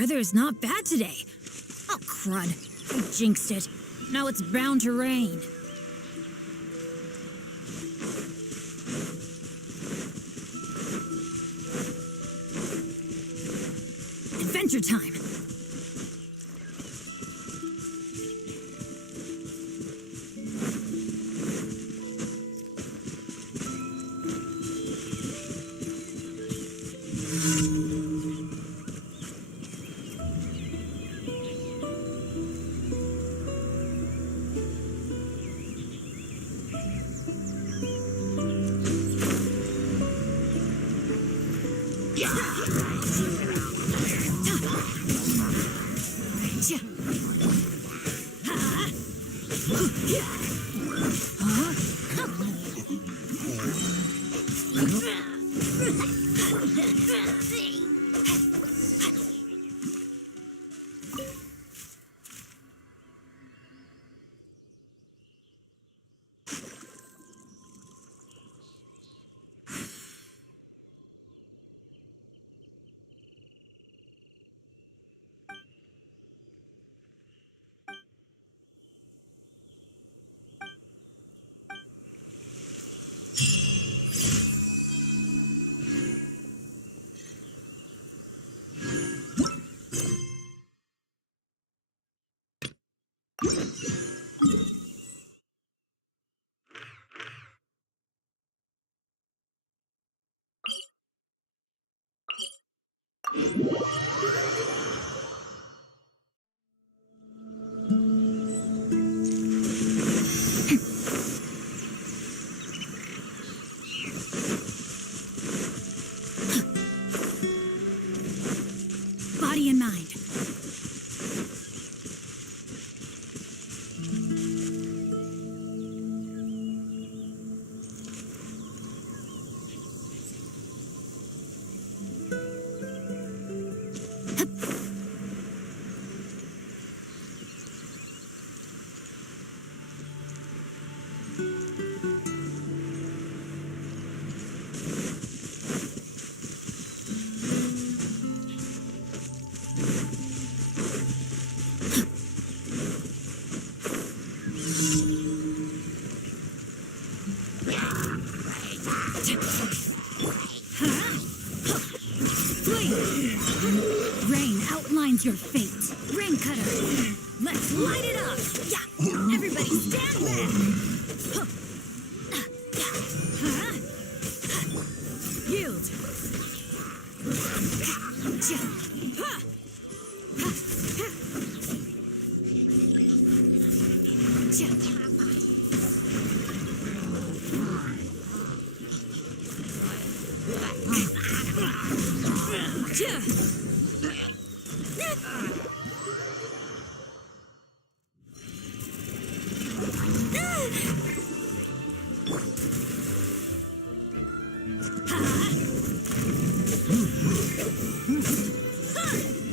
Weather's not bad today. Oh, crud. I jinxed it. Now it's bound to rain. Adventure time! Body and mind. Rain outlines your fate. Rain cutter. Let's light it up. Yeah. Everybody stand back. Yield.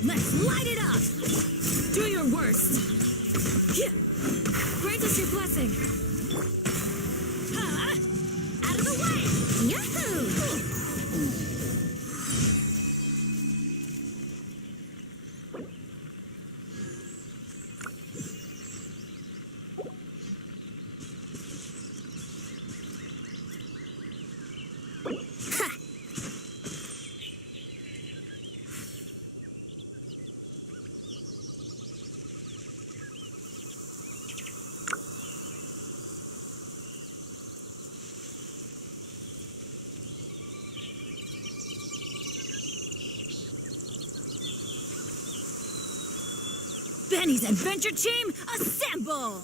Let's light it up! Do your worst! Grant us your blessing! Out of the way! Yahoo! Benny's adventure team, assemble!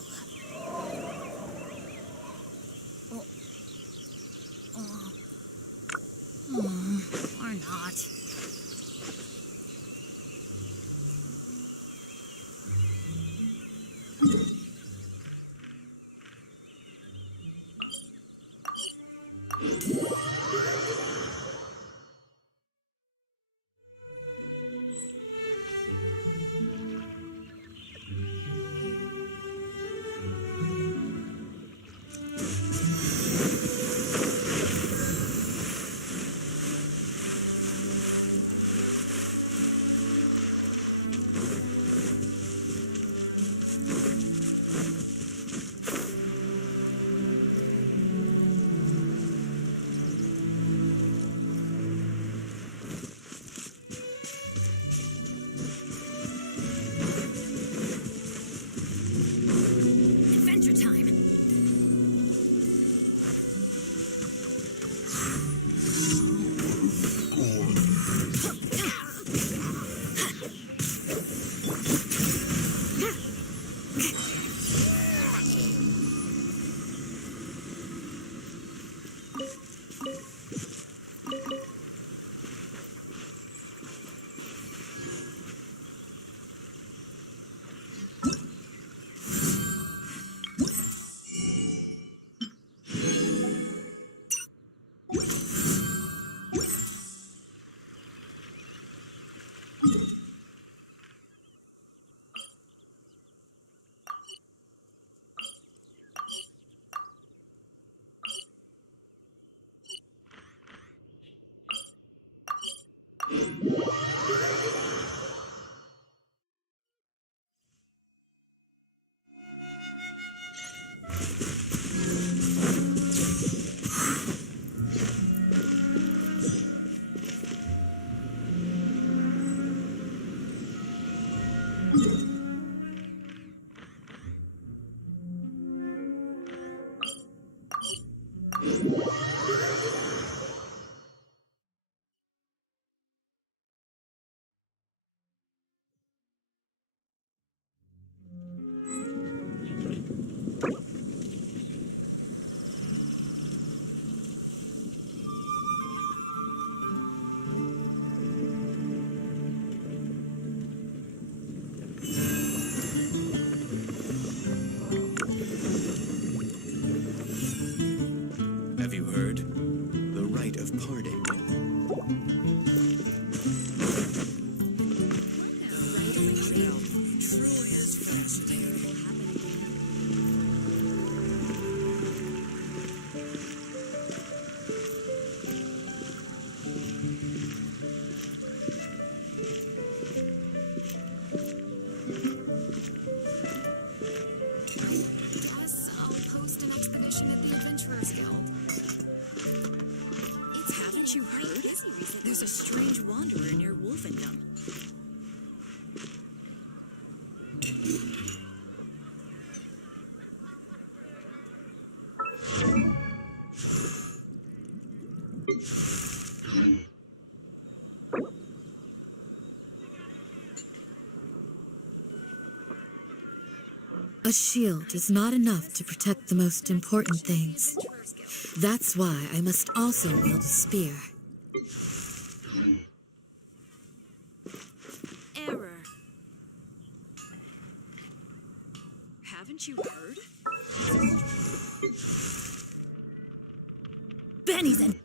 Or not. Adventure time! Have you heard? The rite of parting. Truly is fascinating. Guess I'll post an expedition at the Adventurers Guild. Haven't you heard? There's a strange wanderer near Wolfendom. A shield is not enough to protect the most important things. That's why I must also wield a spear. Error. Haven't you heard? Benny's in.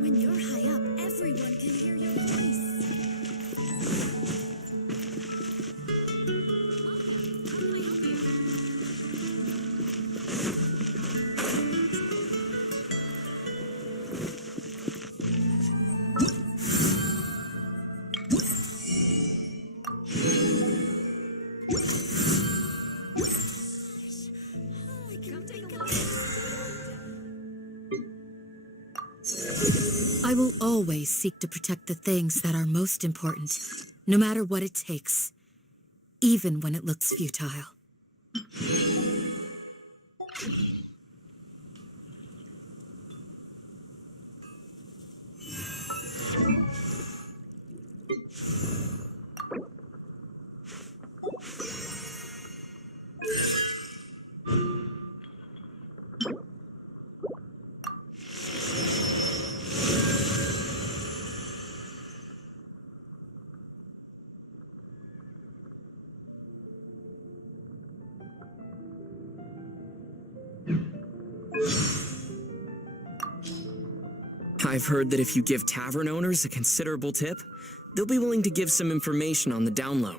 When you're high up, everyone can hear your voice. How can I help you? I will always seek to protect the things that are most important, no matter what it takes, even when it looks futile. I've heard that if you give tavern owners a considerable tip, they'll be willing to give some information on the down low.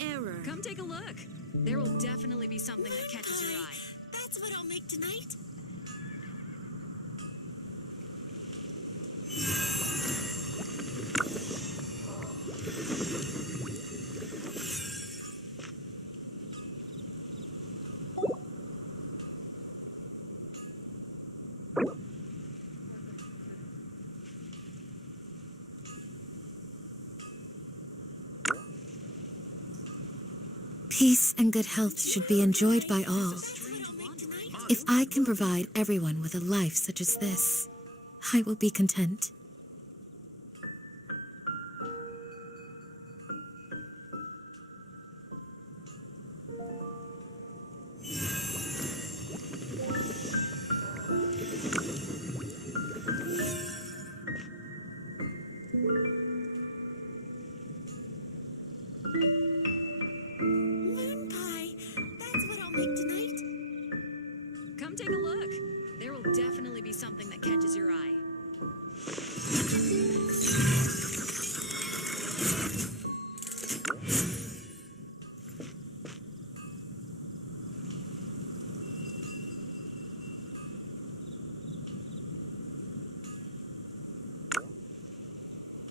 Error. Come take a look. There will definitely be something that catches your eye. That's what I'll make tonight. Peace and good health should be enjoyed by all. If I can provide everyone with a life such as this, I will be content. Moon pie. That's what I'll make tonight. Come take a look. There will definitely be something that catches your eye.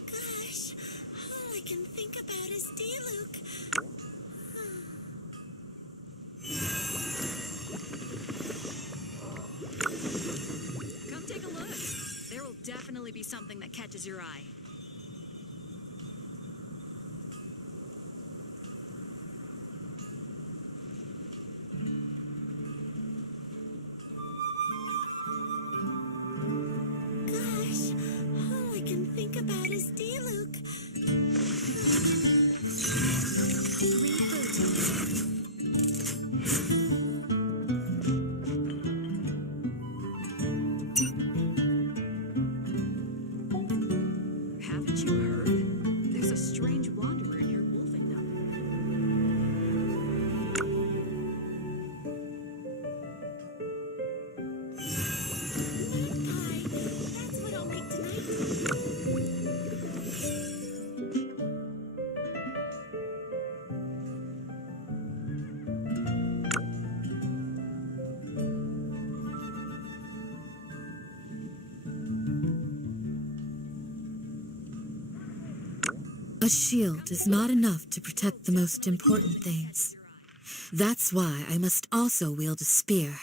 Gosh, all I can think about is D-Luke. Come take a look. There will definitely be something that catches your eye. Gosh, all I can think about is D-Luke. Haven't you heard? There's a strange wanderer in your wolfingdom. Moon pie. That's what I'll make tonight. A shield is not enough to protect the most important things. That's why I must also wield a spear.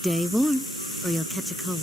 Stay warm, or you'll catch a cold.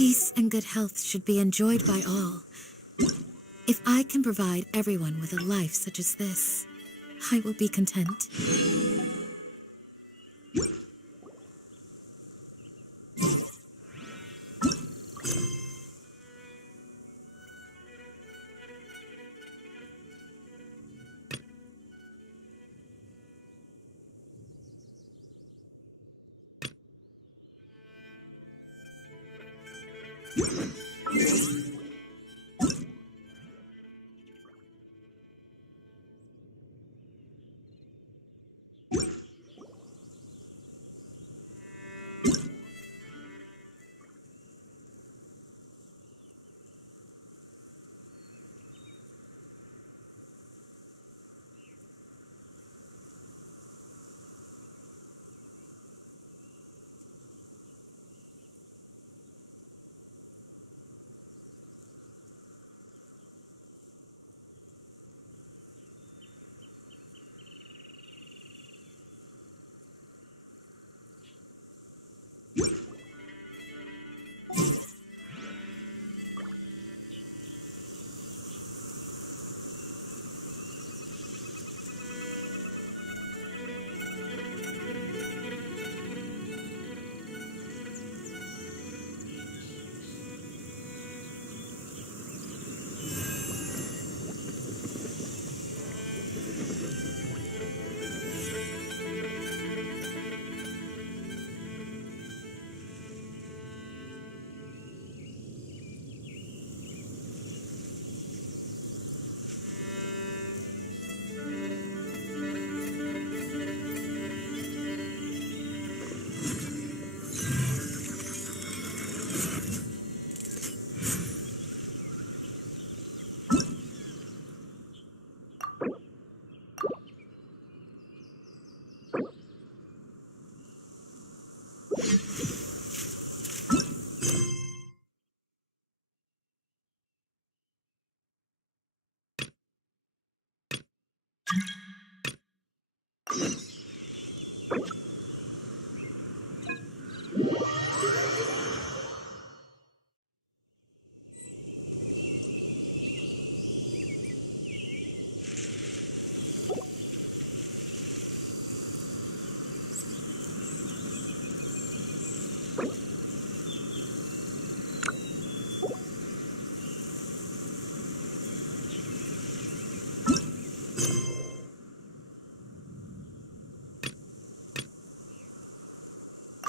Peace and good health should be enjoyed by all. If I can provide everyone with a life such as this, I will be content.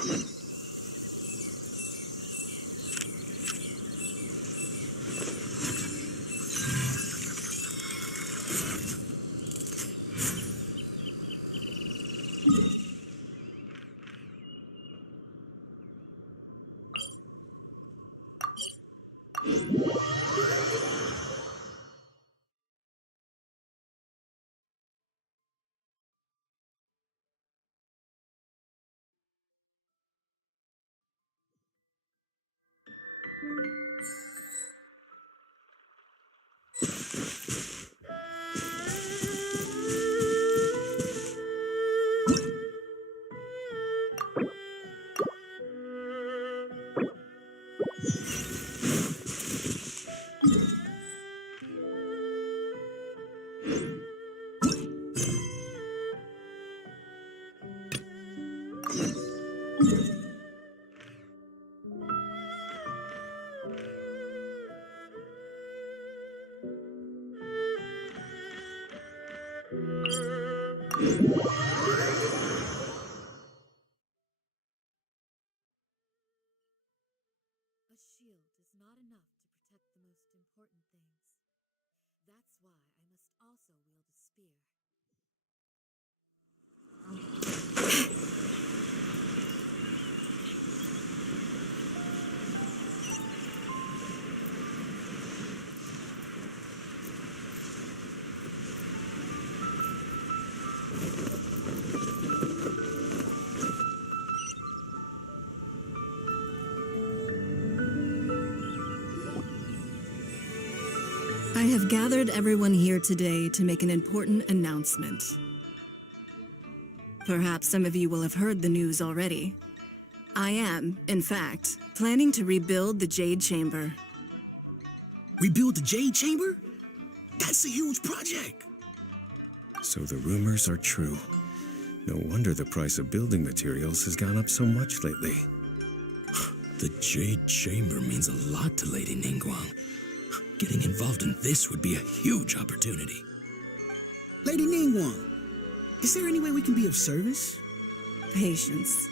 A shield is not enough to protect the most important things. That's why I must also wield a spear. I have gathered everyone here today to make an important announcement. Perhaps some of you will have heard the news already. I am, in fact, planning to rebuild the Jade Chamber. Rebuild the Jade Chamber? That's a huge project. So the rumors are true. No wonder the price of building materials has gone up so much lately. The Jade Chamber means a lot to Lady Ningguang. Getting involved in this would be a huge opportunity. Lady Ningguang, is there any way we can be of service? Patience.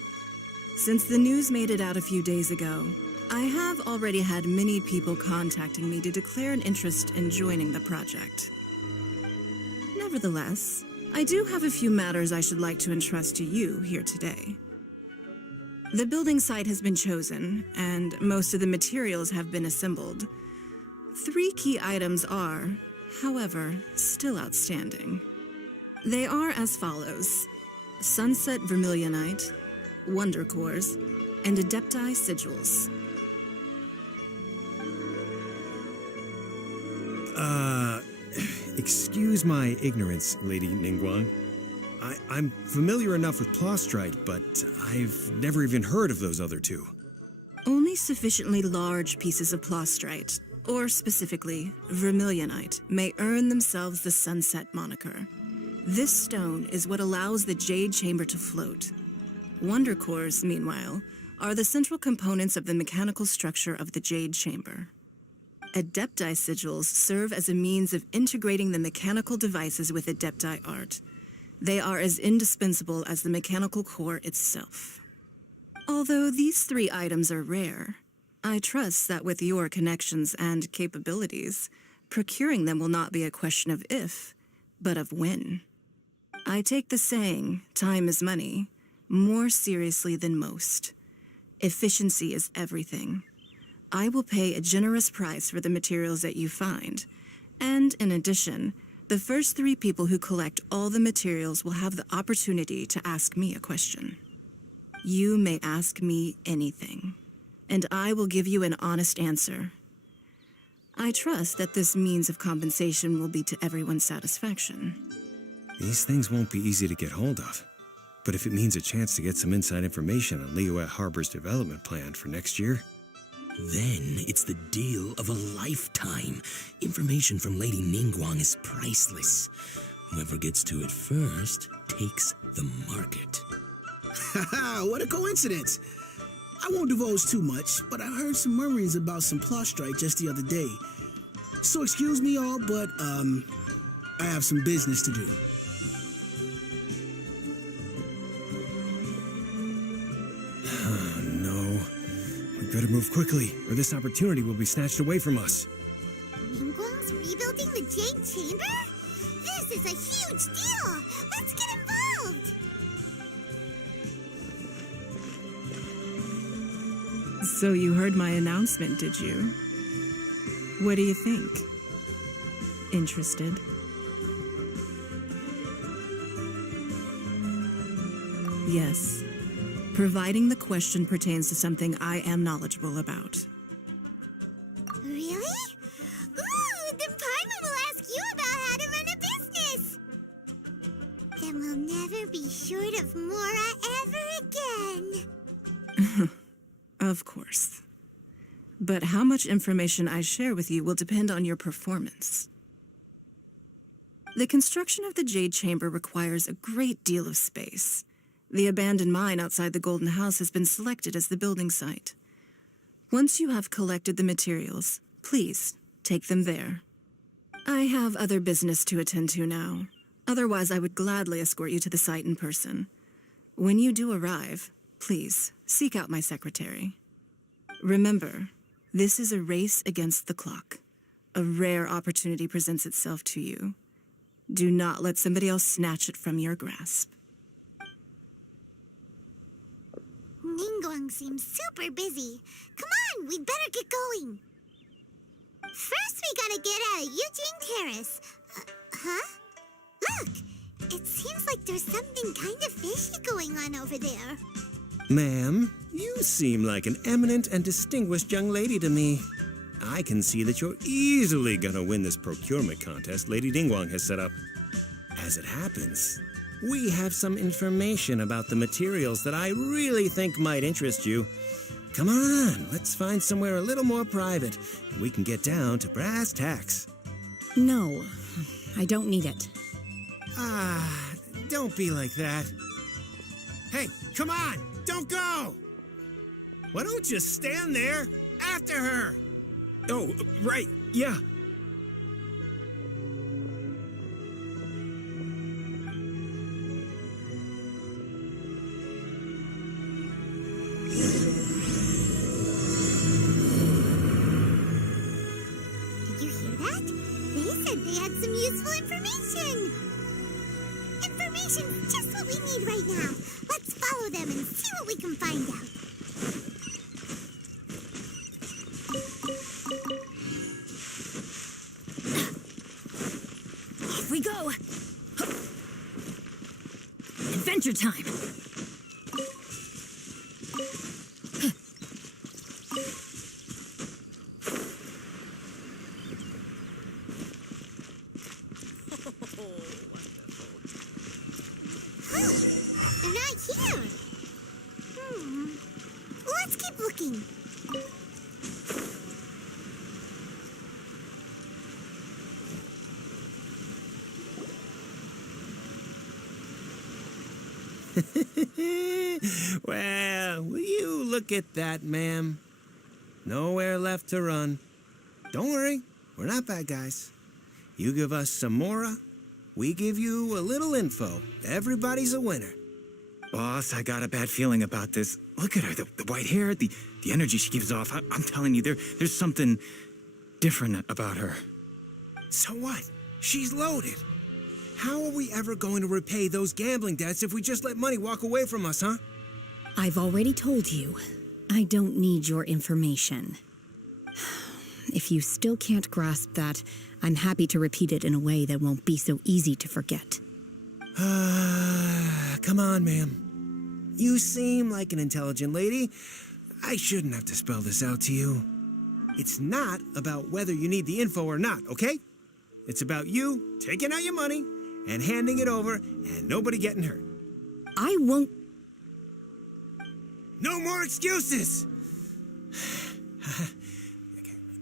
Since the news made it out a few days ago, I have already had many people contacting me to declare an interest in joining the project. Nevertheless, I do have a few matters I should like to entrust to you here today. The building site has been chosen, and most of the materials have been assembled. 3 key items are, however, still outstanding. They are as follows: Sunset Vermilionite, Wonder Cores, and Adepti Sigils. Excuse my ignorance, Lady Ningguang. I'm familiar enough with Plostrite, but I've never even heard of those other 2. Only sufficiently large pieces of Plostrite, or specifically Vermilionite, may earn themselves the Sunset moniker. This stone is what allows the Jade Chamber to float. Wonder Cores, meanwhile, are the central components of the mechanical structure of the Jade Chamber. Adepti Sigils serve as a means of integrating the mechanical devices with Adepti art. They are as indispensable as the mechanical core itself. Although these 3 items are rare, I trust that with your connections and capabilities, procuring them will not be a question of if, but of when. I take the saying, time is money, more seriously than most. Efficiency is everything. I will pay a generous price for the materials that you find, and in addition, the first 3 people who collect all the materials will have the opportunity to ask me a question. You may ask me anything, and I will give you an honest answer. I trust that this means of compensation will be to everyone's satisfaction. These things won't be easy to get hold of. But if it means a chance to get some inside information on Liyuet Harbor's development plan for next year... Then it's the deal of a lifetime. Information from Lady Ningguang is priceless. Whoever gets to it first takes the market. Haha, what a coincidence. I won't divulge too much, but I heard some murmurings about some Plostrite just the other day. So excuse me all, but, I have some business to do. Better move quickly, or this opportunity will be snatched away from us. Ningguang's rebuilding the Jade Chamber? This is a huge deal! Let's get involved! So you heard my announcement, did you? What do you think? Interested? Yes. Providing the question pertains to something I am knowledgeable about. Really? Ooh, then Paimon will ask you about how to run a business! Then we'll never be short of Mora ever again! Of course. But how much information I share with you will depend on your performance. The construction of the Jade Chamber requires a great deal of space. The abandoned mine outside the Golden House has been selected as the building site. Once you have collected the materials, please take them there. I have other business to attend to now. Otherwise, I would gladly escort you to the site in person. When you do arrive, please seek out my secretary. Remember, this is a race against the clock. A rare opportunity presents itself to you. Do not let somebody else snatch it from your grasp. Ningguang seems super busy. Come on, we'd better get going. First, we gotta get out of Eugene Terrace. Huh? Look! It seems like there's something kind of fishy going on over there. Ma'am, you seem like an eminent and distinguished young lady to me. I can see that you're easily gonna win this procurement contest Lady Ningguang has set up. As it happens, we have some information about the materials that I really think might interest you. Come on, let's find somewhere a little more private, and we can get down to brass tacks. No, I don't need it. Don't be like that. Hey, come on, don't go! Why don't you stand there after her? Oh, right, yeah. Did you hear that? They said they had some useful information. Information's just what we need right now. Let's follow them and see what we can find out. Off we go! Adventure time! They're not here. Let's keep looking. Well, will you look at that, ma'am? Nowhere left to run. Don't worry, we're not bad guys. You give us some Mora, we give you a little info. Everybody's a winner. Boss, I got a bad feeling about this. Look at her, the white hair, the energy she gives off. I'm telling you, there's something different about her. So what? She's loaded. How are we ever going to repay those gambling debts if we just let money walk away from us, huh? I've already told you, I don't need your information. If you still can't grasp that, I'm happy to repeat it in a way that won't be so easy to forget. Come on, ma'am. You seem like an intelligent lady. I shouldn't have to spell this out to you. It's not about whether you need the info or not, okay? It's about you taking out your money and handing it over and nobody getting hurt. I won't. No more excuses!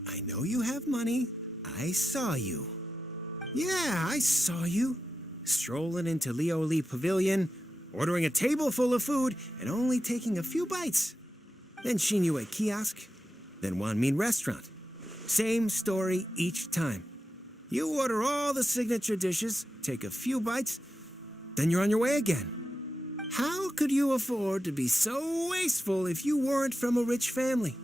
I know you have money. I saw you. Yeah, I saw you. Strolling into Leo Lee Pavilion, ordering a table full of food, and only taking a few bites. Then Shinyue Kiosk, then Wanmin Restaurant. Same story each time. You order all the signature dishes, take a few bites, then you're on your way again. How could you afford to be so wasteful if you weren't from a rich family?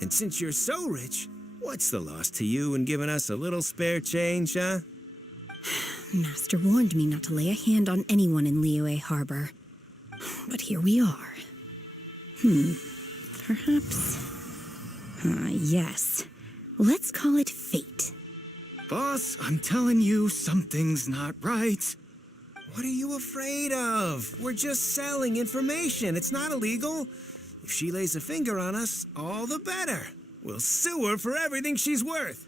And since you're so rich, what's the loss to you in giving us a little spare change, huh? Master warned me not to lay a hand on anyone in Liyue Harbor. But here we are. Perhaps... yes. Let's call it fate. Boss, I'm telling you, something's not right. What are you afraid of? We're just selling information. It's not illegal. If she lays a finger on us, all the better. We'll sue her for everything she's worth.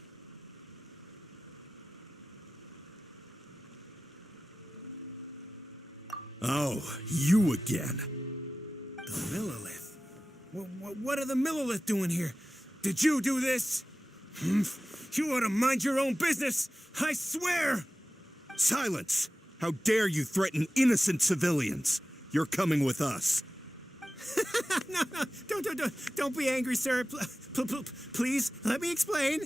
Oh, you again. The Millilith. What are the Millilith doing here? Did you do this? You ought to mind your own business. I swear. Silence! How dare you threaten innocent civilians? You're coming with us. No, don't be angry, sir. Please, let me explain.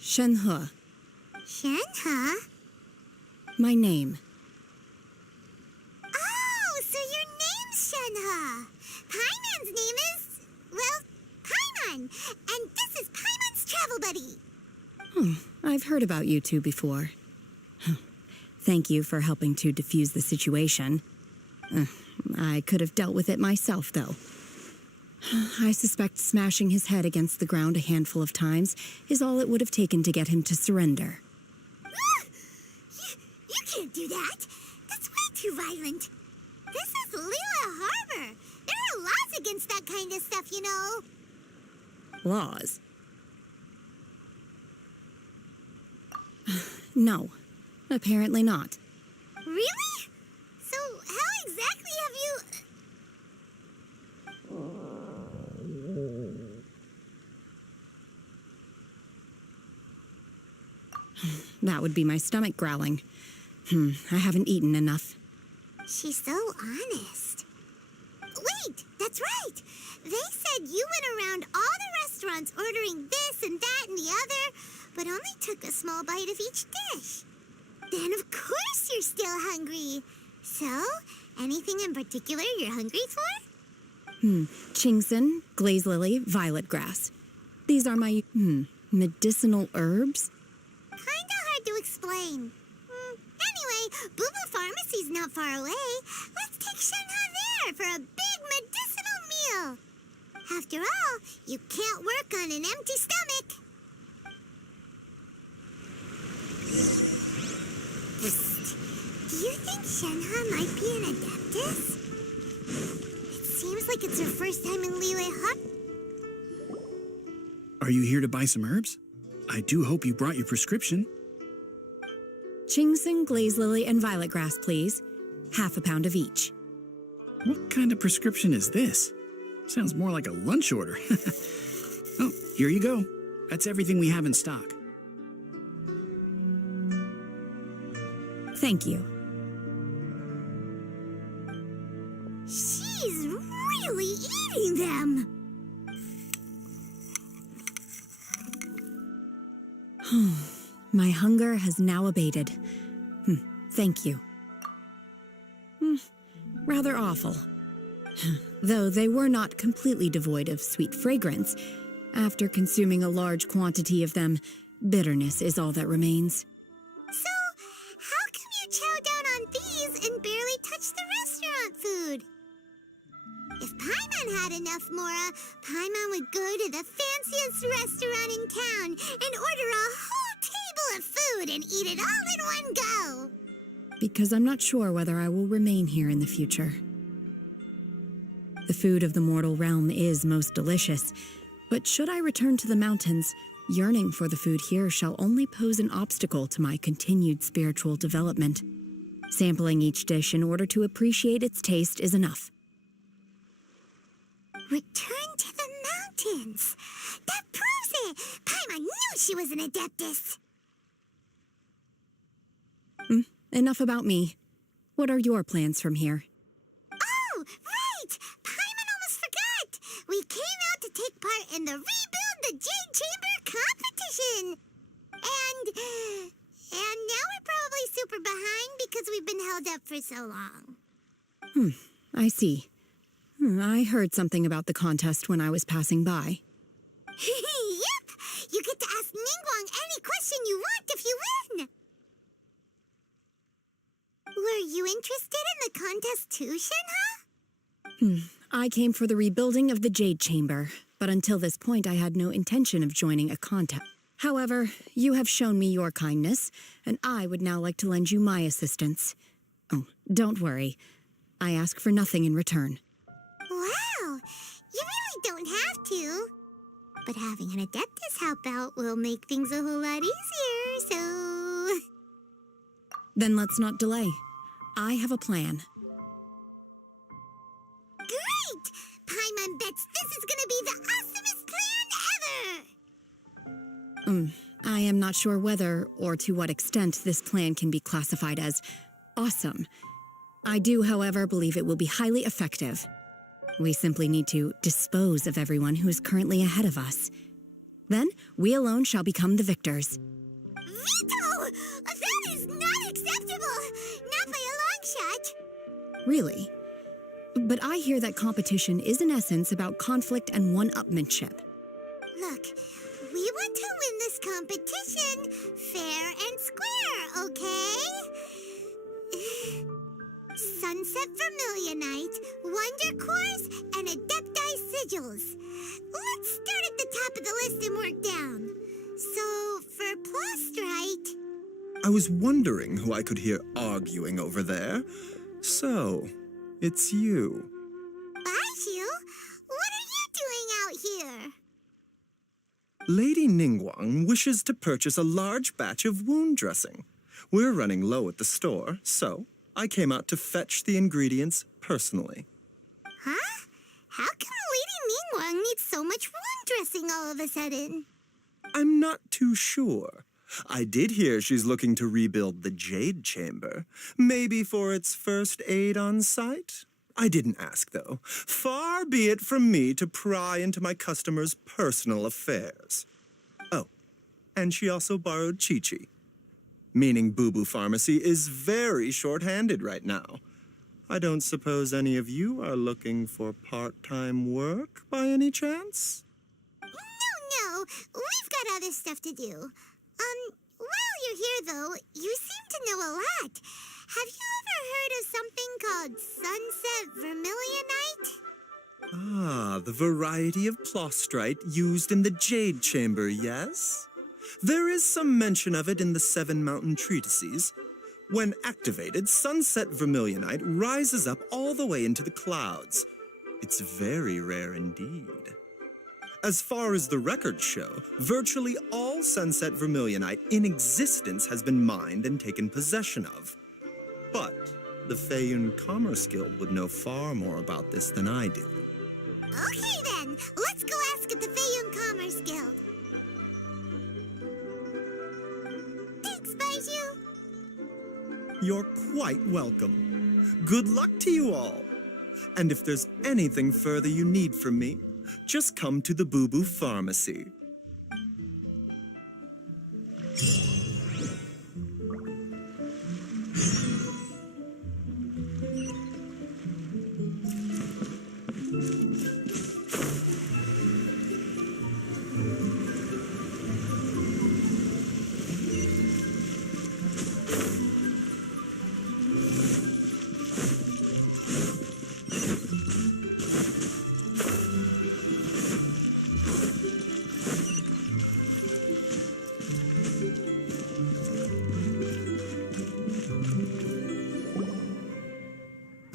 Shenhe, Shenhe? my name. Oh, so your name's Shenhe. Paimon's name is, well, Paimon. And this is Paimon's travel buddy. I've heard about you two before. Thank you for helping to defuse the situation. I could have dealt with it myself, though. I suspect smashing his head against the ground a handful of times is all it would have taken to get him to surrender. You can't do that. That's way too violent. This is Lila Harbor. There are laws against that kind of stuff, you know. Laws? No, apparently not. Really? So how exactly have you... That would be my stomach growling. I haven't eaten enough. She's so honest. Wait, that's right. They said you went around all the restaurants ordering this and that and the other, but only took a small bite of each dish. Then of course you're still hungry. So, anything in particular you're hungry for? Chingson, glaze lily, violet grass. These are my, medicinal herbs? Kinda hard to explain. Anyway, Boo Boo Pharmacy's not far away. Let's take Shenhe there for a big medicinal meal. After all, you can't work on an empty stomach. Psst. Do you think Shenhe might be an adeptus? It seems like it's her first time in Liyue Harbor. Are you here to buy some herbs? I do hope you brought your prescription. Chingson, glaze lily, and violet grass, please. Half a pound of each. What kind of prescription is this? Sounds more like a lunch order. Oh, here you go. That's everything we have in stock. Thank you. She's really eating them. My hunger has now abated. Thank you. Rather awful. Though they were not completely devoid of sweet fragrance. After consuming a large quantity of them, bitterness is all that remains. So, how come you chow down on these and barely touch the restaurant food? If Paimon had enough Mora, Paimon would go to the fanciest restaurant in town and order a whole table of food and eat it all in one go. Because I'm not sure whether I will remain here in the future. The food of the mortal realm is most delicious, but should I return to the mountains, yearning for the food here shall only pose an obstacle to my continued spiritual development. Sampling each dish in order to appreciate its taste is enough. Return to the mountains. That proves it. Paimon knew she was an adeptus. Enough about me. What are your plans from here? Oh, right! Paimon almost forgot! We came out to take part in the Rebuild the Jade Chamber competition! And up for so long? I see. I heard something about the contest when I was passing by. Yep! You get to ask Ningguang any question you want if you win! Were you interested in the contest too, Shenhe? I came for the rebuilding of the Jade Chamber, but until this point I had no intention of joining a contest. However, you have shown me your kindness, and I would now like to lend you my assistance. Oh, don't worry. I ask for nothing in return. Wow! You really don't have to. But having an Adeptus help out will make things a whole lot easier, so... Then let's not delay. I have a plan. Great! Paimon bets this is gonna be the awesomest plan ever! I am not sure whether or to what extent this plan can be classified as awesome. I do, however, believe it will be highly effective. We simply need to dispose of everyone who is currently ahead of us. Then, we alone shall become the victors. Veto! That is not acceptable! Not by a long shot! Really? But I hear that competition is in essence about conflict and one-upmanship. Look, we want to win this competition fair and square, okay? Sunset Vermilionite, Wonder Cores, and Adepti Sigils. Let's start at the top of the list and work down. So, for Plostrite... I was wondering who I could hear arguing over there. So, it's you. Baishu, what are you doing out here? Lady Ningguang wishes to purchase a large batch of wound dressing. We're running low at the store, so I came out to fetch the ingredients personally. Huh? How come Lady Ningguang needs so much wound dressing all of a sudden? I'm not too sure. I did hear she's looking to rebuild the Jade Chamber. Maybe for its first aid on site? I didn't ask, though. Far be it from me to pry into my customers' personal affairs. Oh, and she also borrowed Chi-Chi. Meaning Boo Boo Pharmacy is very short-handed right now. I don't suppose any of you are looking for part-time work by any chance? No, we've got other stuff to do. While you're here, though, you seem to know a lot. Have you ever heard of something called Sunset Vermilionite? Ah, the variety of plostrite used in the Jade Chamber, yes? There is some mention of it in the Seven Mountain Treatises. When activated, Sunset Vermilionite rises up all the way into the clouds. It's very rare indeed. As far as the records show, virtually all Sunset Vermilionite in existence has been mined and taken possession of. But the Feiyun Commerce Guild would know far more about this than I do. Okay then, let's go ask at the Feiyun Commerce Guild. Thanks, Baiju. You're quite welcome. Good luck to you all. And if there's anything further you need from me, just come to the Boo Boo Pharmacy.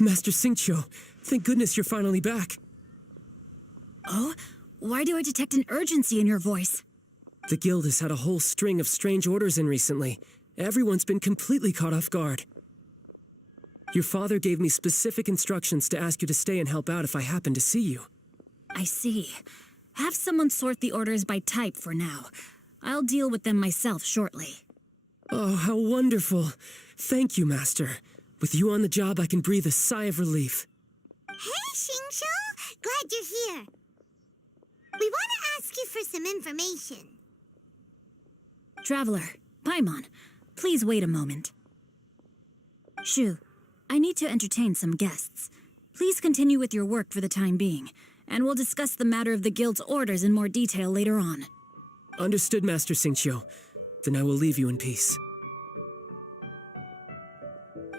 Master Xingqiu, thank goodness you're finally back. Oh? Why do I detect an urgency in your voice? The guild has had a whole string of strange orders in recently. Everyone's been completely caught off guard. Your father gave me specific instructions to ask you to stay and help out if I happen to see you. I see. Have someone sort the orders by type for now. I'll deal with them myself shortly. Oh, how wonderful. Thank you, Master. With you on the job, I can breathe a sigh of relief. Hey, Xingqiu! Glad you're here. We want to ask you for some information. Traveler, Paimon, please wait a moment. Shu, I need to entertain some guests. Please continue with your work for the time being, and we'll discuss the matter of the guild's orders in more detail later on. Understood, Master Xingqiu. Then I will leave you in peace.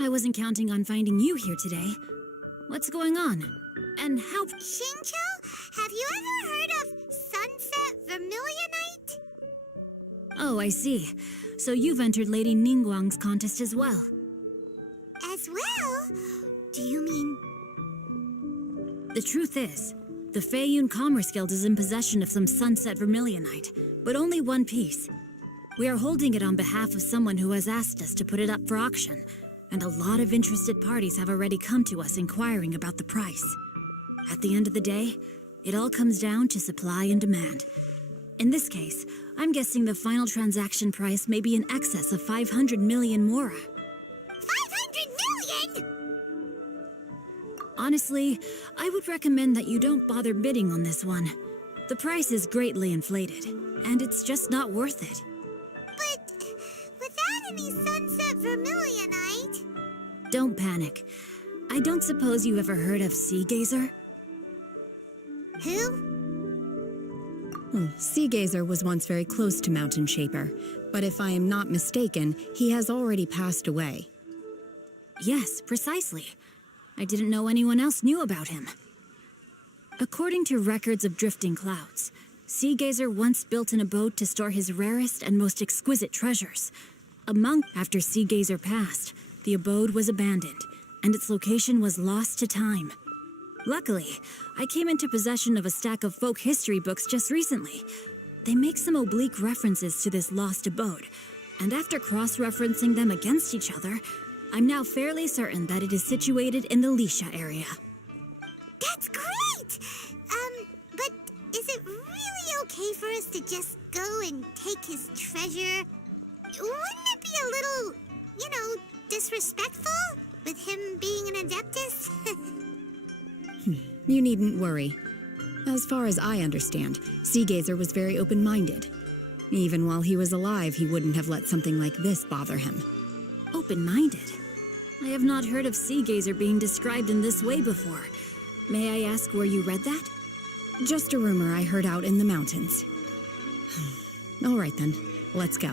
I wasn't counting on finding you here today. What's going on? And how... Xingqiu, have you ever heard of Sunset Vermilionite? Oh, I see. So you've entered Lady Ningguang's contest as well. As well? Do you mean... The truth is, the Feiyun Commerce Guild is in possession of some Sunset Vermilionite, but only one piece. We are holding it on behalf of someone who has asked us to put it up for auction, and a lot of interested parties have already come to us inquiring about the price. At the end of the day, it all comes down to supply and demand. In this case, I'm guessing the final transaction price may be in excess of 500 million mora. 500 million?! Honestly, I would recommend that you don't bother bidding on this one. The price is greatly inflated, and it's just not worth it. But without any Sunset Vermilionite... Don't panic. I don't suppose you ever heard of Sea Gazer? Who? Sea Gazer was once very close to Mountain Shaper, but if I am not mistaken, he has already passed away. Yes, precisely. I didn't know anyone else knew about him. According to records of drifting clouds, Sea Gazer once built an abode to store his rarest and most exquisite treasures. A month after Sea Gazer passed, the abode was abandoned, and its location was lost to time. Luckily, I came into possession of a stack of folk history books just recently. They make some oblique references to this lost abode, and after cross-referencing them against each other, I'm now fairly certain that it is situated in the Lisha area. That's great! But is it really okay for us to just go and take his treasure? Wouldn't it be a little, disrespectful with him being an Adeptus? You needn't worry. As far as I understand, Sea Gazer was very open-minded. Even while he was alive, he wouldn't have let something like this bother him. Open-minded? I have not heard of Sea Gazer being described in this way before. May I ask where you read that? Just a rumor I heard out in the mountains. All right then, let's go.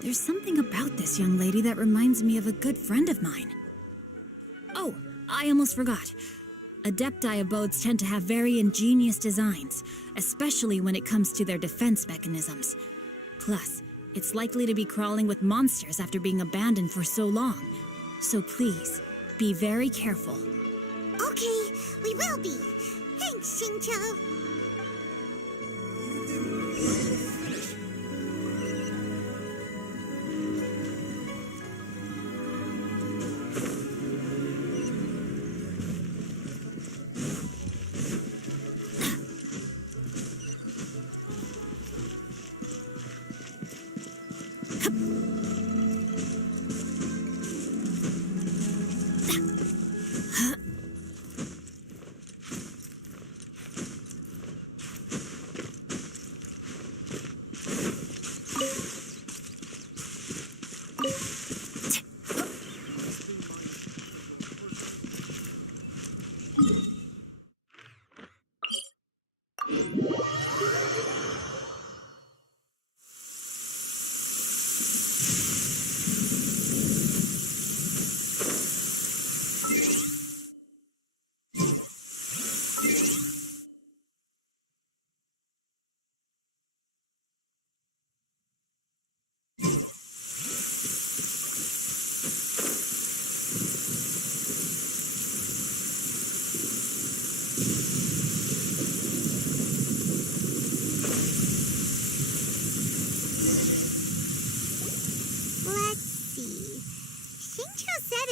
There's something about this young lady that reminds me of a good friend of mine. Oh, I almost forgot. Adepti abodes tend to have very ingenious designs, especially when it comes to their defense mechanisms. Plus, it's likely to be crawling with monsters after being abandoned for so long. So please, be very careful. Okay, we will be. Thanks, Xingqiu.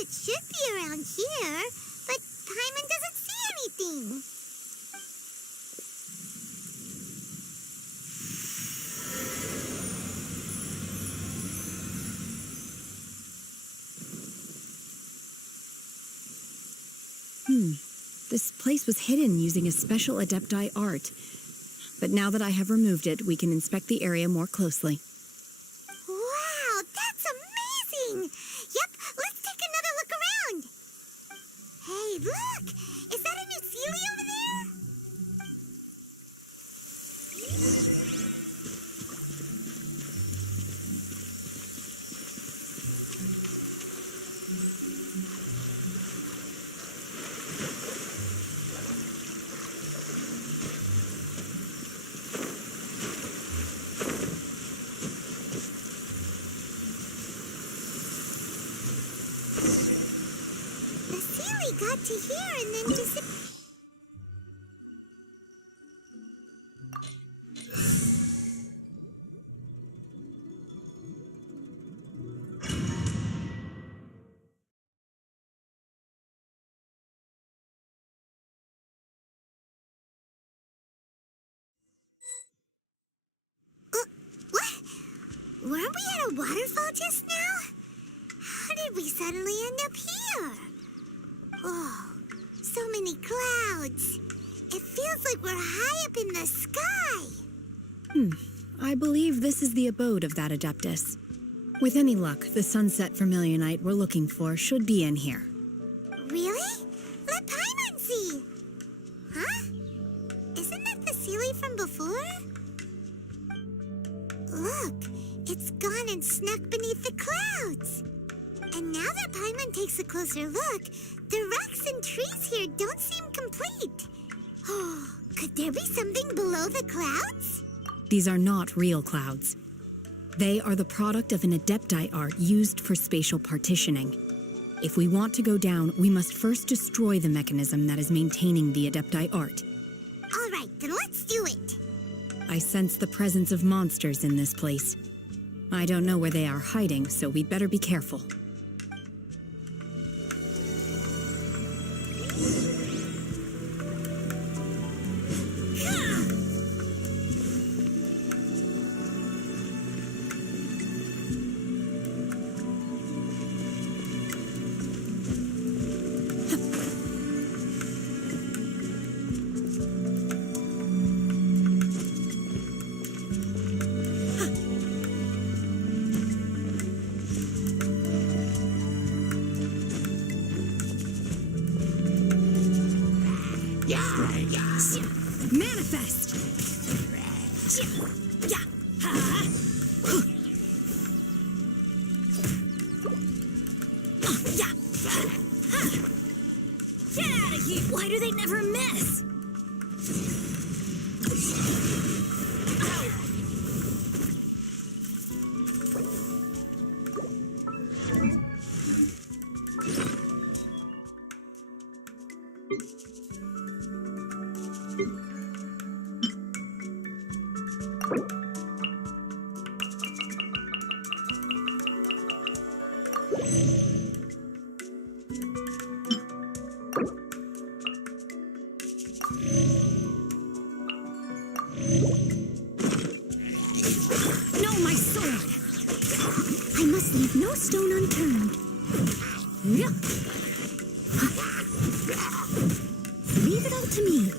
It should be around here, but Paimon doesn't see anything. This place was hidden using a special Adepti art. But now that I have removed it, we can inspect the area more closely. Wow, that's appear and then disappear. What? Weren't we at a waterfall just now? How did we suddenly end up here? Oh, so many clouds. It feels like we're high up in the sky. I believe this is the abode of that Adeptus. With any luck, the sunset vermilionite we're looking for should be in here. Really? Let Paimon see. Huh? Isn't that the Sealy from before? Look, it's gone and snuck beneath the clouds. And now that Paimon takes a closer look, the rocks and trees here don't seem complete. Oh, could there be something below the clouds? These are not real clouds. They are the product of an Adepti art used for spatial partitioning. If we want to go down, we must first destroy the mechanism that is maintaining the Adepti art. All right, then let's do it. I sense the presence of monsters in this place. I don't know where they are hiding, so we'd better be careful. Manifest! Get out of here! Why do they never miss? No, my sword! I must leave no stone unturned. Leave it all to me.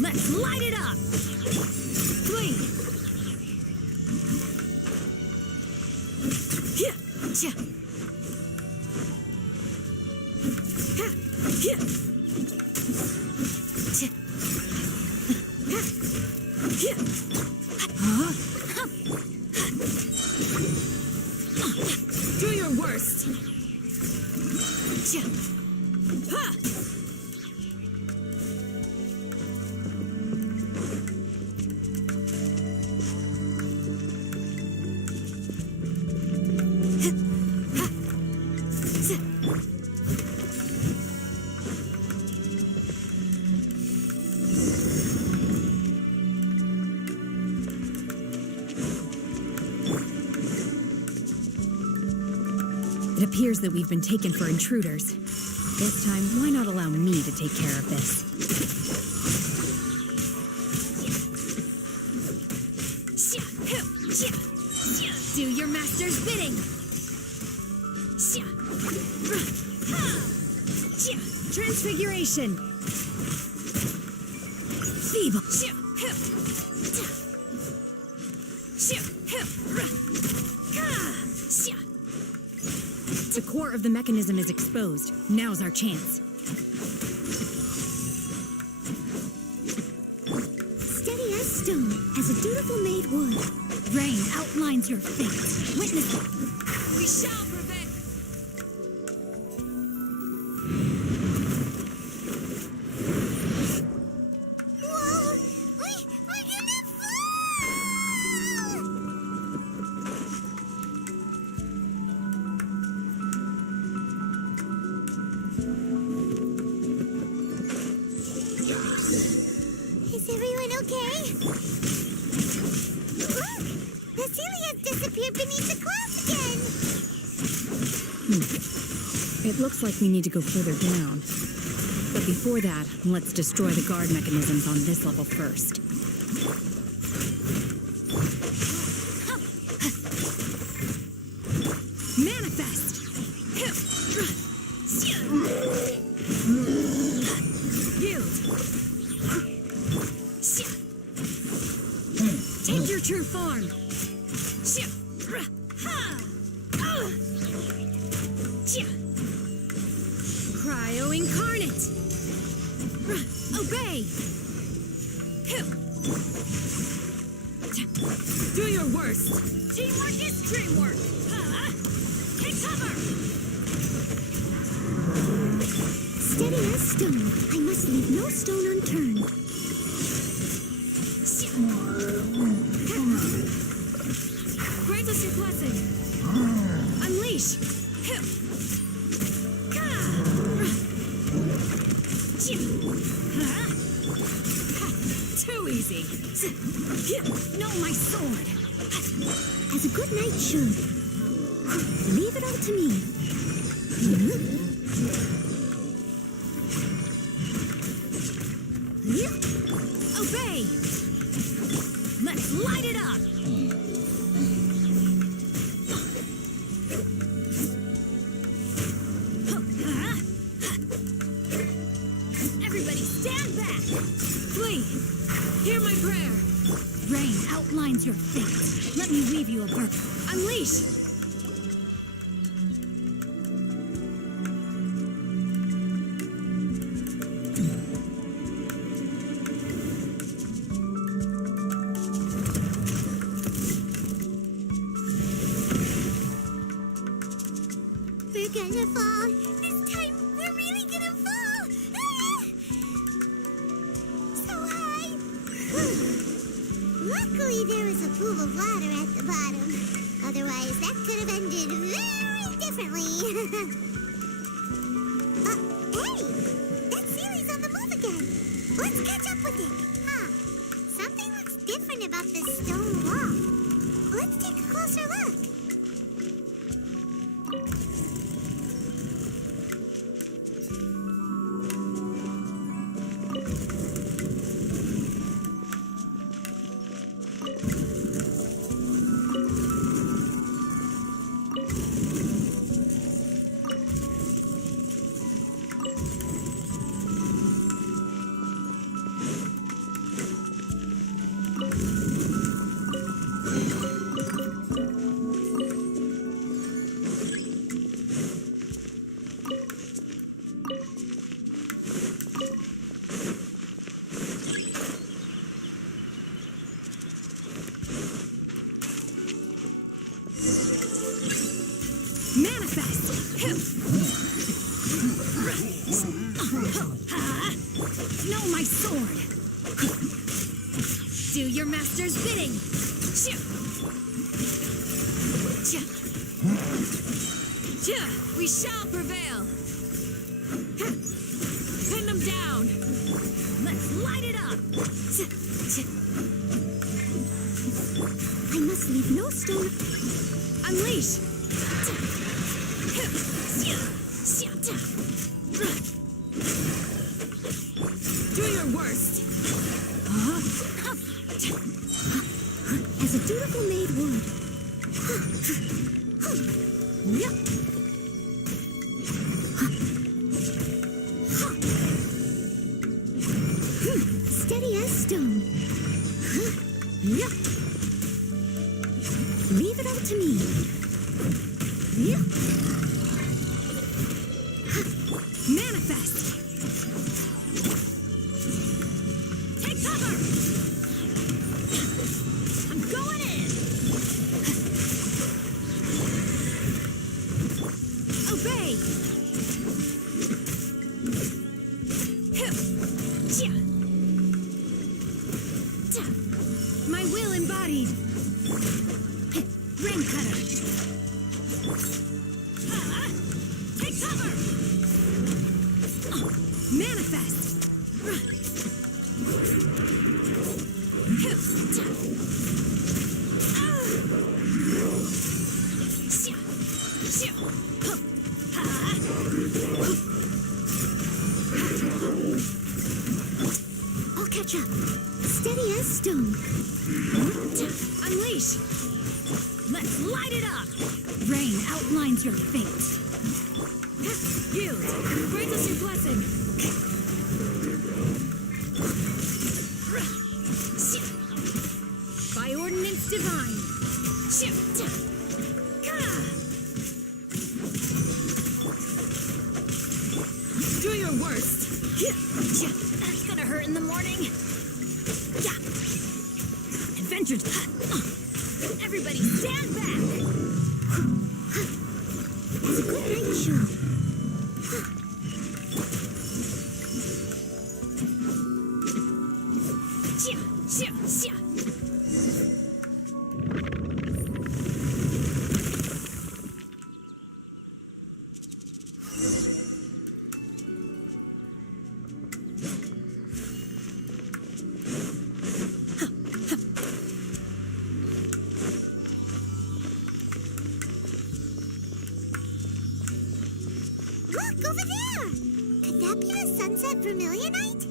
Let's light it up! Do your worst! appears that we've been taken for intruders. This time, why not allow me to take care of this? Do your master's bidding! Transfiguration! Feeble! The core of the mechanism is exposed. Now's our chance. Steady as stone, as a dutiful maid would. Rain outlines your fate. Witness it. We shall prevail. Whoa! We're gonna fall! Is everyone okay? Look! The ceiling has disappeared beneath the clouds again! It looks like we need to go further down. But before that, let's destroy the guard mechanisms on this level first. Manifest! Yield! Take your true form! Cryo incarnate! Obey! Do your worst! Teamwork is dreamwork! Take cover! Steady as stone, I must leave no stone unturned. Grant us your blessing! Unleash! Too easy! No, my sword! As a good knight should. Leave it all to me. Obey! Let's light it up! Everybody stand back! Flee! Hear my prayer! Rain outlines your fate. Let me weave you a birth. Unleash! We're gonna fall. This time, we're really gonna fall. Ah! So high. Luckily, there was a pool of water at the bottom. Otherwise, that could have ended very differently. Hey! That Sealy's on the move again. Let's catch up with it. Huh. Something looks different about this stone wall. Let's take a closer look. Manifest! Know my sword! Do your master's bidding! We shall prevail! Pin them down! Let's light it up! I must leave no stone. Unleash! Do your worst. As a dutiful maid would. Steady as stone. Leave it all to me. Manifest. Take cover. I'm going in. Obey. My will embodied. Rain cutter. Take cover. Manifest. I'll catch up. Steady as stone. Unleash. Let's light it up. Rain outlines your fate. Yield. Grant us your blessing. By ordinance divine. Do your worst. That's gonna hurt in the morning. Adventures. Everybody stand back. It's a good night show. Look, over there! Could that be the sunset vermilionite?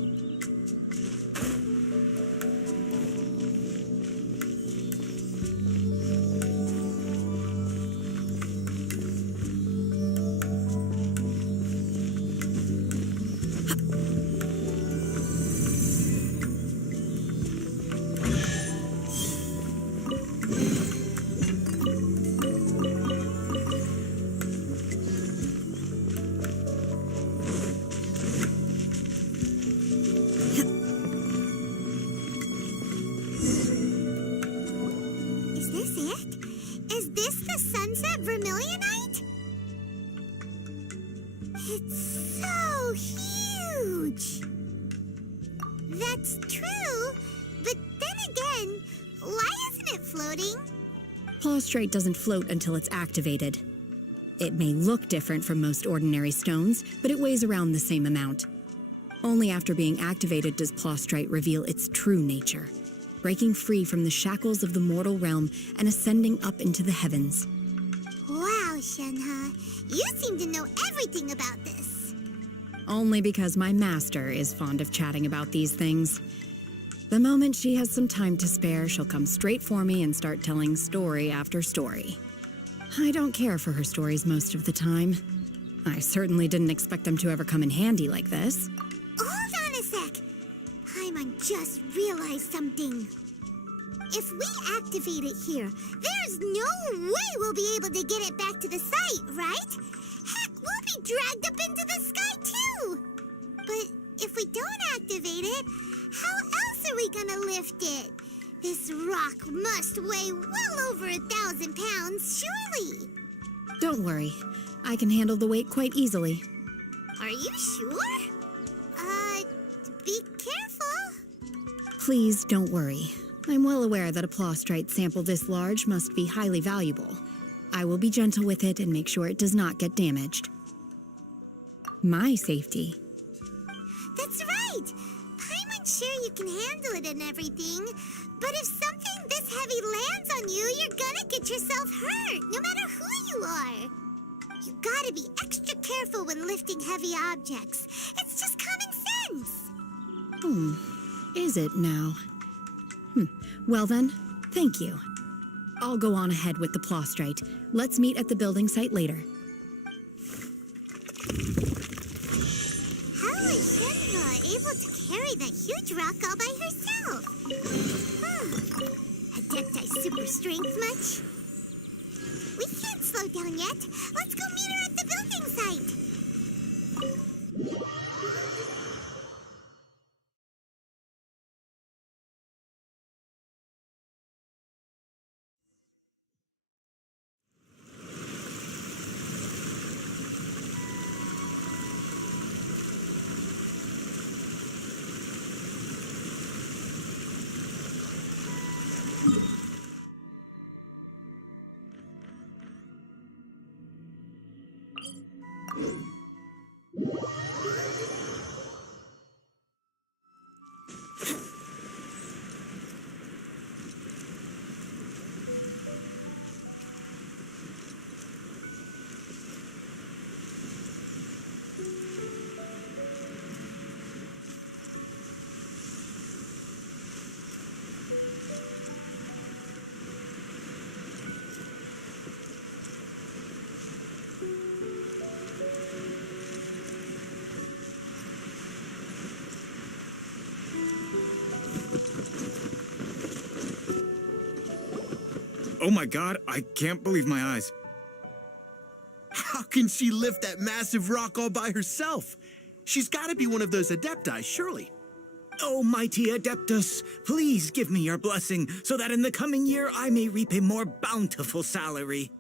Sunset vermilionite? It's so huge! That's true, but then again, why isn't it floating? Plaustrite doesn't float until it's activated. It may look different from most ordinary stones, but it weighs around the same amount. Only after being activated does Plaustrite reveal its true nature, breaking free from the shackles of the mortal realm and ascending up into the heavens. Wow, Shenhe, you seem to know everything about this. Only because my master is fond of chatting about these things. The moment she has some time to spare, she'll come straight for me and start telling story after story. I don't care for her stories most of the time. I certainly didn't expect them to ever come in handy like this. Hold on a sec. Paimon just realized something. If we activate it here, there's no way we'll be able to get it back to the site, right? Heck, we'll be dragged up into the sky too. But if we don't activate it, how else are we gonna lift it? This rock must weigh well over 1,000 pounds, surely. Don't worry. I can handle the weight quite easily. Are you sure? Be careful. Please don't worry. I'm well aware that a plaustrite sample this large must be highly valuable. I will be gentle with it and make sure it does not get damaged. My safety. That's right. Paimon's sure you can handle it and everything, but if something this heavy lands on you, you're gonna get yourself hurt, no matter who you are. You gotta be extra careful when lifting heavy objects. It's just common sense. Is it now? Well then, thank you. I'll go on ahead with the Plostrite. Let's meet at the building site later. How is Shenhua able to carry that huge rock all by herself? Adepti super strength much? We can't slow down yet. Let's go meet her at the building site. Oh my god, I can't believe my eyes. How can she lift that massive rock all by herself? She's got to be one of those Adepti, surely. O mighty Adeptus, please give me your blessing so that in the coming year I may reap a more bountiful salary.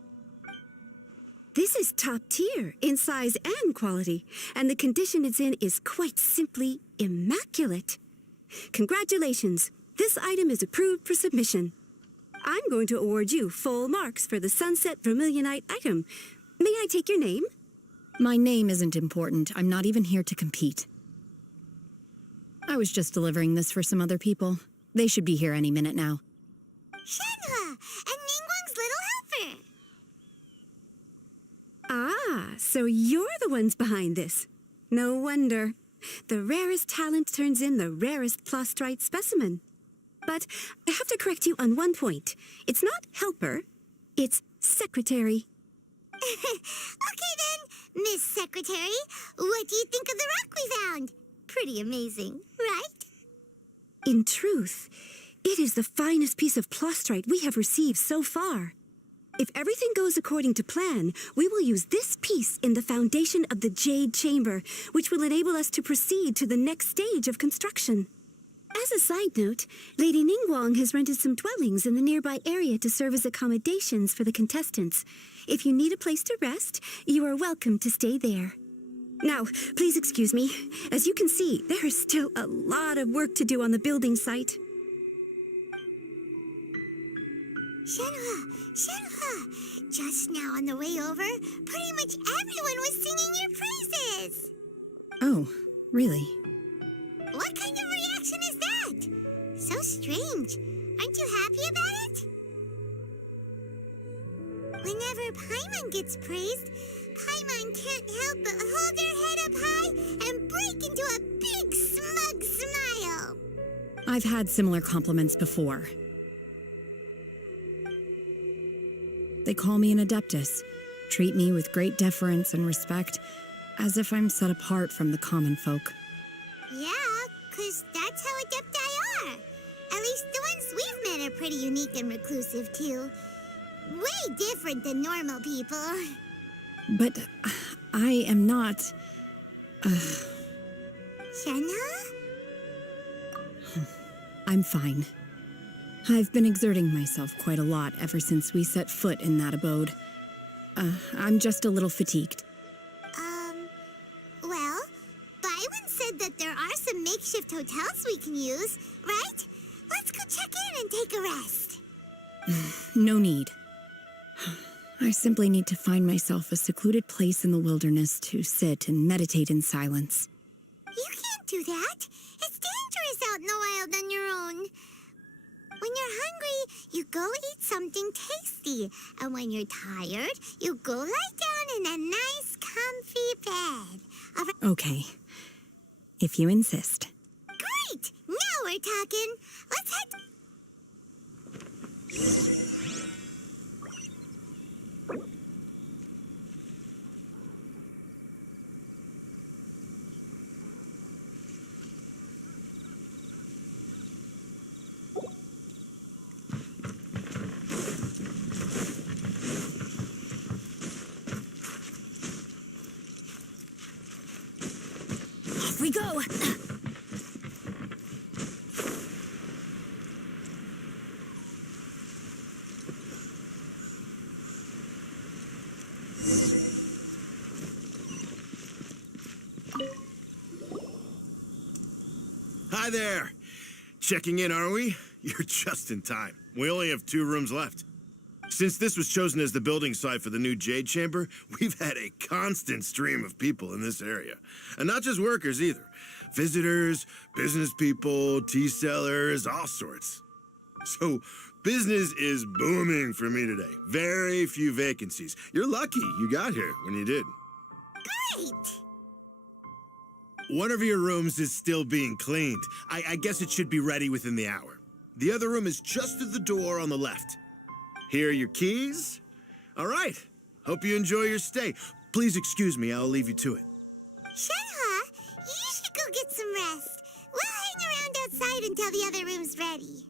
This is top tier in size and quality, and the condition it's in is quite simply immaculate. Congratulations, this item is approved for submission. I'm going to award you full marks for the Sunset Vermilionite item. May I take your name? My name isn't important. I'm not even here to compete. I was just delivering this for some other people. They should be here any minute now. Shenhua and Ningguang's little helper. Ah, so you're the ones behind this. No wonder. The rarest talent turns in the rarest Plostrite specimen. But I have to correct you on one point. It's not helper, it's secretary. Okay then, Miss Secretary, what do you think of the rock we found? Pretty amazing, right? In truth, it is the finest piece of Plostrite we have received so far. If everything goes according to plan, we will use this piece in the foundation of the Jade Chamber, which will enable us to proceed to the next stage of construction. As a side note, Lady Ningguang has rented some dwellings in the nearby area to serve as accommodations for the contestants. If you need a place to rest, you are welcome to stay there. Now, please excuse me. As you can see, there is still a lot of work to do on the building site. Shenhua, just now on the way over, pretty much everyone was singing your praises. Oh, really? What kind of reaction is that? So strange. Aren't you happy about it? Whenever Paimon gets praised, Paimon can't help but hold their head up high and break into a big smug smile. I've had similar compliments before. They call me an Adeptus, treat me with great deference and respect, as if I'm set apart from the common folk. Yeah, 'cause that's how Adepti are. At least the ones we've met are pretty unique and reclusive, too. Way different than normal people. But I am not... Shenhua? I'm fine. I've been exerting myself quite a lot ever since we set foot in that abode. I'm just a little fatigued. Well, Byron said that there are some makeshift hotels we can use, right? Let's go check in and take a rest. No need. I simply need to find myself a secluded place in the wilderness to sit and meditate in silence. You can't do that. It's dangerous out in the wild on your own. When you're hungry, you go eat something tasty. And when you're tired, you go lie down in a nice, comfy bed. All right. Okay. If you insist. Great! Now we're talking. Let's head. Off we go! Hi there. Checking in, are we? You're just in time. We only have 2 rooms left. Since this was chosen as the building site for the new Jade Chamber, we've had a constant stream of people in this area. And not just workers either. Visitors, business people, tea sellers, all sorts. So, business is booming for me today. Very few vacancies. You're lucky you got here when you did. Great! One of your rooms is still being cleaned. I guess it should be ready within the hour. The other room is just at the door on the left. Here are your keys. All right. Hope you enjoy your stay. Please excuse me, I'll leave you to it. Shenhe, you should go get some rest. We'll hang around outside until the other room's ready.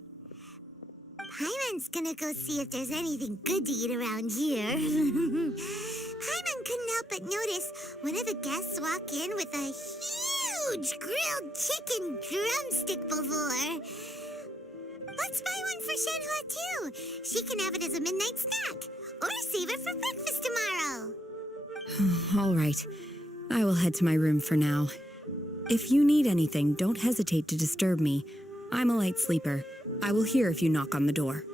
Paimon's gonna go see if there's anything good to eat around here. Paimon couldn't help but notice one of the guests walk in with a huge grilled chicken drumstick before. Let's buy one for Shenhe too. She can have it as a midnight snack. Or save it for breakfast tomorrow. All right. I will head to my room for now. If you need anything, don't hesitate to disturb me. I'm a light sleeper. I will hear if you knock on the door.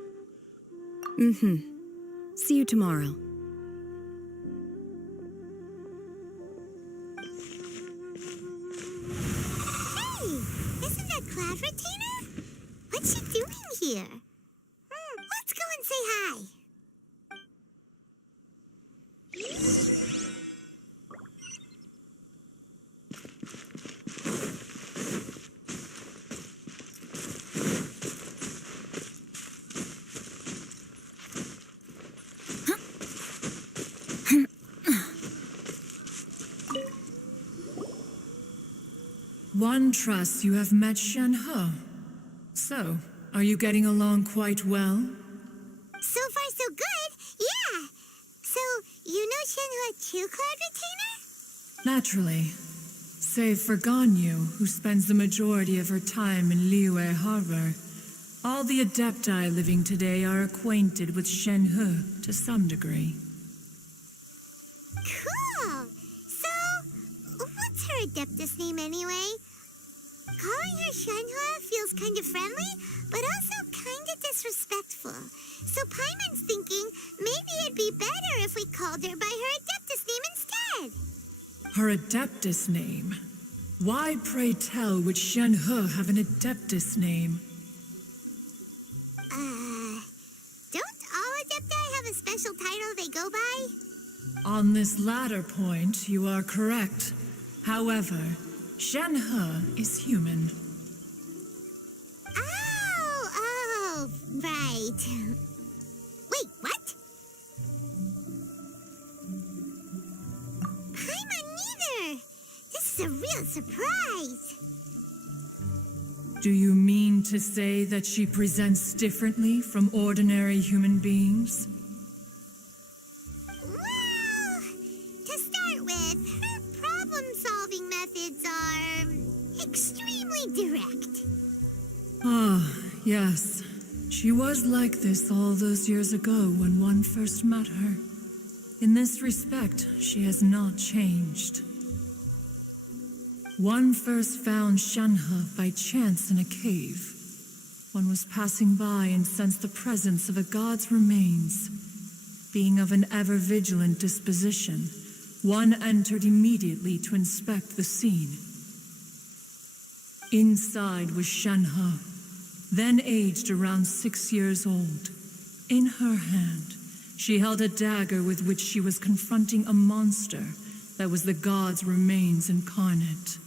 See you tomorrow. Hey, isn't that Cloud Retainer? What's she doing here? Let's go and say hi. One trusts you have met Shenhe. So, are you getting along quite well? So far, so good. Yeah. So, you know Shenhe too, Cloud Retainer? Naturally. Save for Ganyu, who spends the majority of her time in Liyue Harbor. All the Adepti living today are acquainted with Shenhe to some degree. Cool. So, what's her Adeptus name anyway? Calling her Shenhe feels kind of friendly, but also kind of disrespectful. So Paimon's thinking maybe it'd be better if we called her by her Adeptus name instead. Her Adeptus name? Why, pray tell, would Shenhe have an Adeptus name? Don't all Adepti have a special title they go by? On this latter point, you are correct. However, Shenhe is human. Oh, right. Wait, what? Paimon neither. This is a real surprise. Do you mean to say that she presents differently from ordinary human beings? Well, to start with, her problem-solving methods are extremely direct. Ah, yes. She was like this all those years ago when one first met her. In this respect, she has not changed. One first found Shenhe by chance in a cave. One was passing by and sensed the presence of a god's remains. Being of an ever-vigilant disposition, one entered immediately to inspect the scene. Inside was Shenhe, then aged around 6 years old. In her hand, she held a dagger with which she was confronting a monster that was the god's remains incarnate.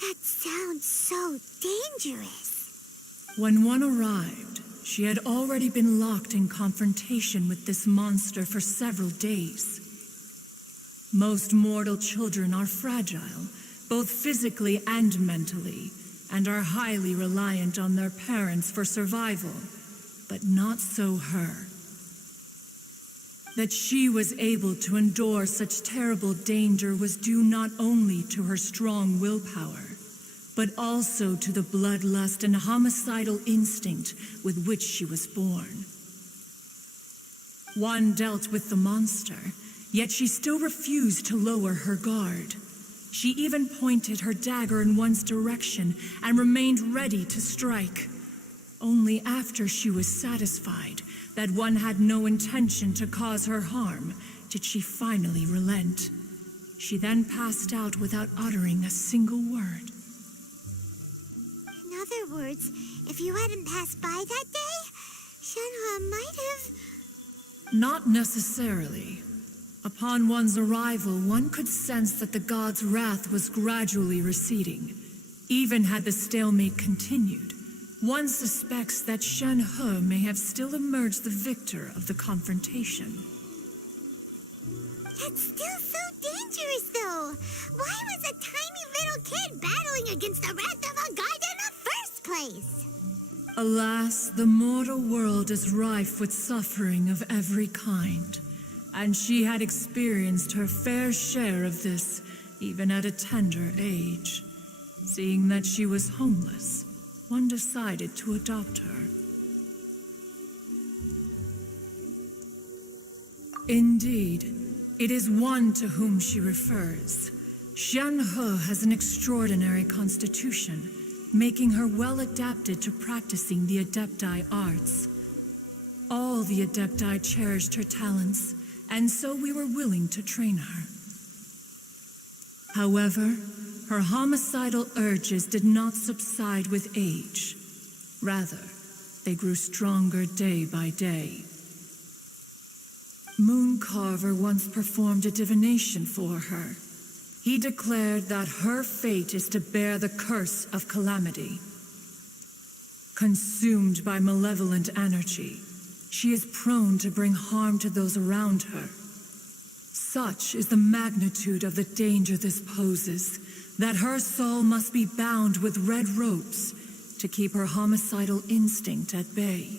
That sounds so dangerous. When one arrived, she had already been locked in confrontation with this monster for several days. Most mortal children are fragile, both physically and mentally, and are highly reliant on their parents for survival, but not so her. That she was able to endure such terrible danger was due not only to her strong willpower, but also to the bloodlust and homicidal instinct with which she was born. One dealt with the monster, yet she still refused to lower her guard. She even pointed her dagger in one's direction and remained ready to strike. Only after she was satisfied that one had no intention to cause her harm did she finally relent. She then passed out without uttering a single word. In other words, if you hadn't passed by that day, Shenhe might have... Not necessarily. Upon one's arrival, one could sense that the god's wrath was gradually receding. Even had the stalemate continued, one suspects that Shenhe may have still emerged the victor of the confrontation. That's still so dangerous, though. Why was a tiny little kid battling against the wrath of a god in the first place? Alas, the mortal world is rife with suffering of every kind. And she had experienced her fair share of this, even at a tender age. Seeing that she was homeless, one decided to adopt her. Indeed, it is one to whom she refers. Shenhe has an extraordinary constitution, making her well adapted to practicing the Adepti arts. All the Adepti cherished her talents, and so we were willing to train her. However, her homicidal urges did not subside with age. Rather, they grew stronger day by day. Mooncarver once performed a divination for her. He declared that her fate is to bear the curse of calamity. Consumed by malevolent energy, she is prone to bring harm to those around her. Such is the magnitude of the danger this poses, that her soul must be bound with red ropes to keep her homicidal instinct at bay.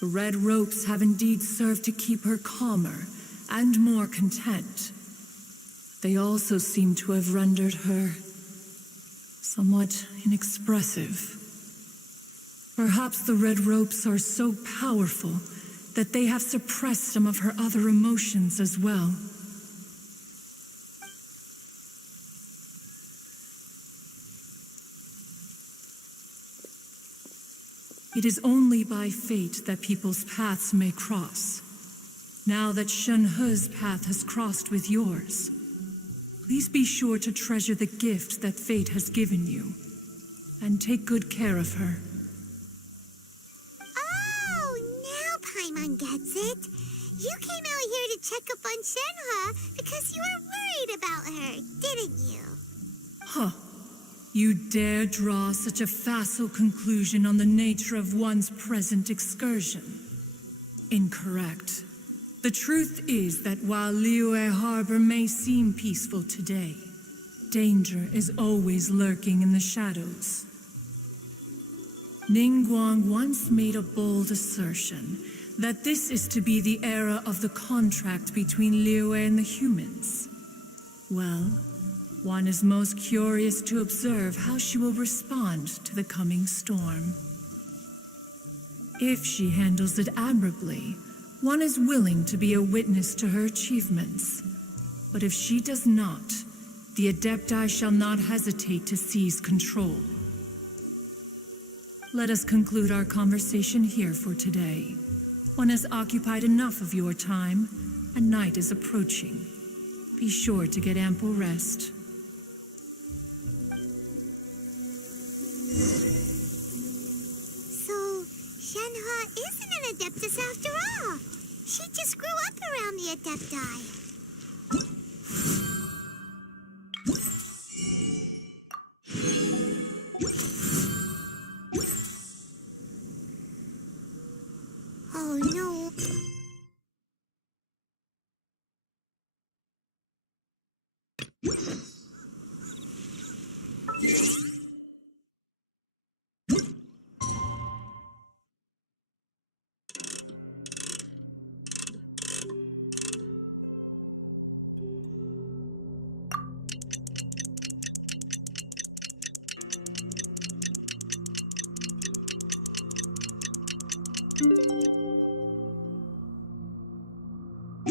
The red ropes have indeed served to keep her calmer and more content. They also seem to have rendered her somewhat inexpressive. Perhaps the red ropes are so powerful that they have suppressed some of her other emotions as well. It is only by fate that people's paths may cross. Now that Shenhe's path has crossed with yours, please be sure to treasure the gift that fate has given you, and take good care of her. Paimon gets it. You came out here to check up on Shenhe because you were worried about her, didn't you? Huh. You dare draw such a facile conclusion on the nature of one's present excursion? Incorrect. The truth is that while Liyue Harbor may seem peaceful today, danger is always lurking in the shadows. Ningguang once made a bold assertion that this is to be the era of the contract between Liyue and the humans. Well, one is most curious to observe how she will respond to the coming storm. If she handles it admirably, one is willing to be a witness to her achievements. But if she does not, the Adepti shall not hesitate to seize control. Let us conclude our conversation here for today. One has occupied enough of your time, and night is approaching. Be sure to get ample rest. Shenhe isn't an Adeptus after all. She just grew up around the Adepti. Oh no.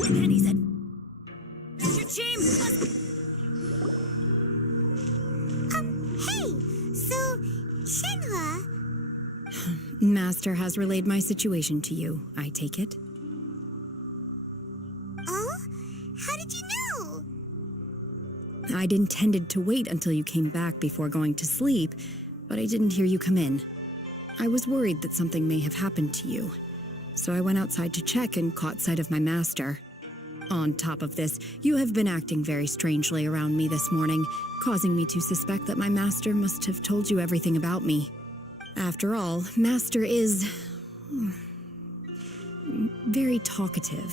Penny's at your team. Hey, so Shenhe, Master has relayed my situation to you, I take it. oh, how did you know? I'd intended to wait until you came back before going to sleep, but I didn't hear you come in. I was worried that something may have happened to you, so I went outside to check and caught sight of my master. On top of this, you have been acting very strangely around me this morning, causing me to suspect that my master must have told you everything about me. After all, Master is very talkative.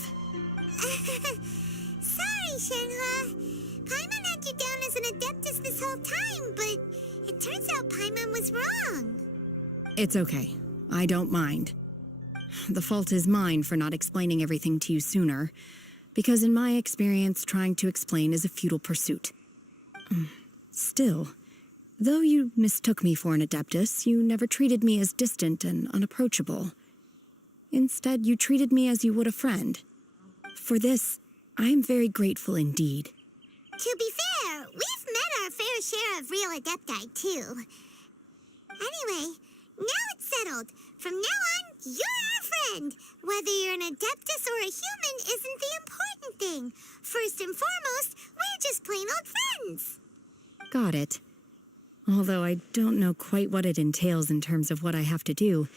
Sorry, Shenhe. Paimon had you down as an Adeptus this whole time, but it turns out Paimon was wrong. It's okay. I don't mind. The fault is mine for not explaining everything to you sooner, because in my experience, trying to explain is a futile pursuit. Still, though you mistook me for an Adeptus, you never treated me as distant and unapproachable. Instead, you treated me as you would a friend. For this, I am very grateful indeed. To be fair, we've met our fair share of real Adepti, too. Anyway, now it's settled. From now on, you're our friend. Whether you're an Adeptus or a human isn't the important thing. First and foremost, we're just plain old friends. Got it. Although I don't know quite what it entails in terms of what I have to do,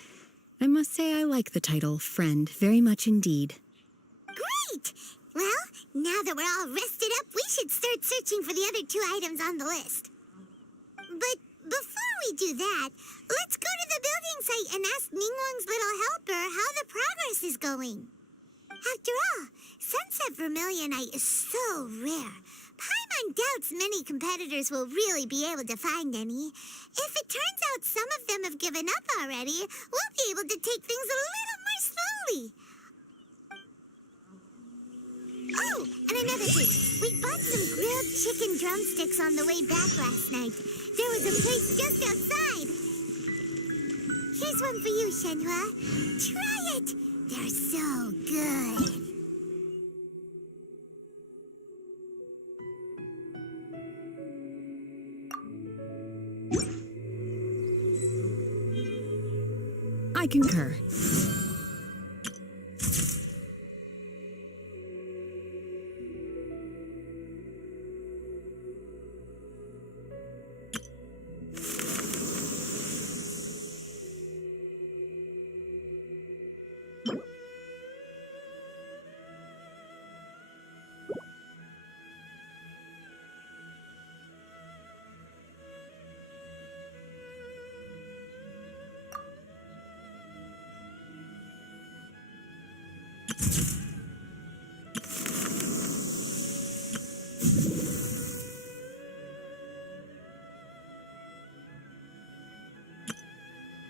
I must say I like the title friend very much indeed. Great! Well, now that we're all rested up, we should start searching for the other 2 items on the list. But before we do that, let's go to the building site and ask Ningguang's little helper how the progress is going. After all, Sunset Vermilionite is so rare. Paimon doubts many competitors will really be able to find any. If it turns out some of them have given up already, we'll be able to take things a little more slowly. Oh, and another thing. We bought some grilled chicken drumsticks on the way back last night. There was a place just outside. Here's one for you, Shenhe. Try it. They're so good. I concur.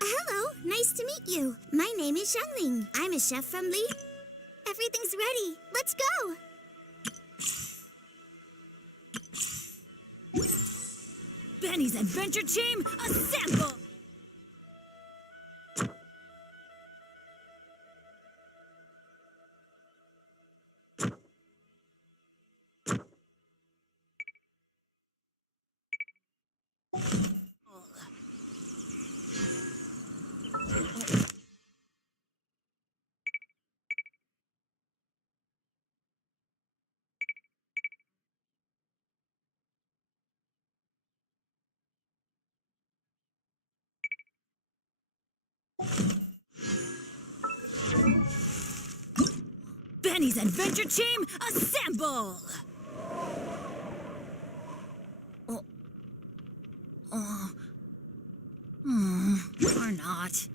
Hello, nice to meet you. My name is Xiangling. I'm a chef from Li. Everything's ready. Let's go. Benny's adventure team, assemble! Kitty's adventure team, assemble! Or not.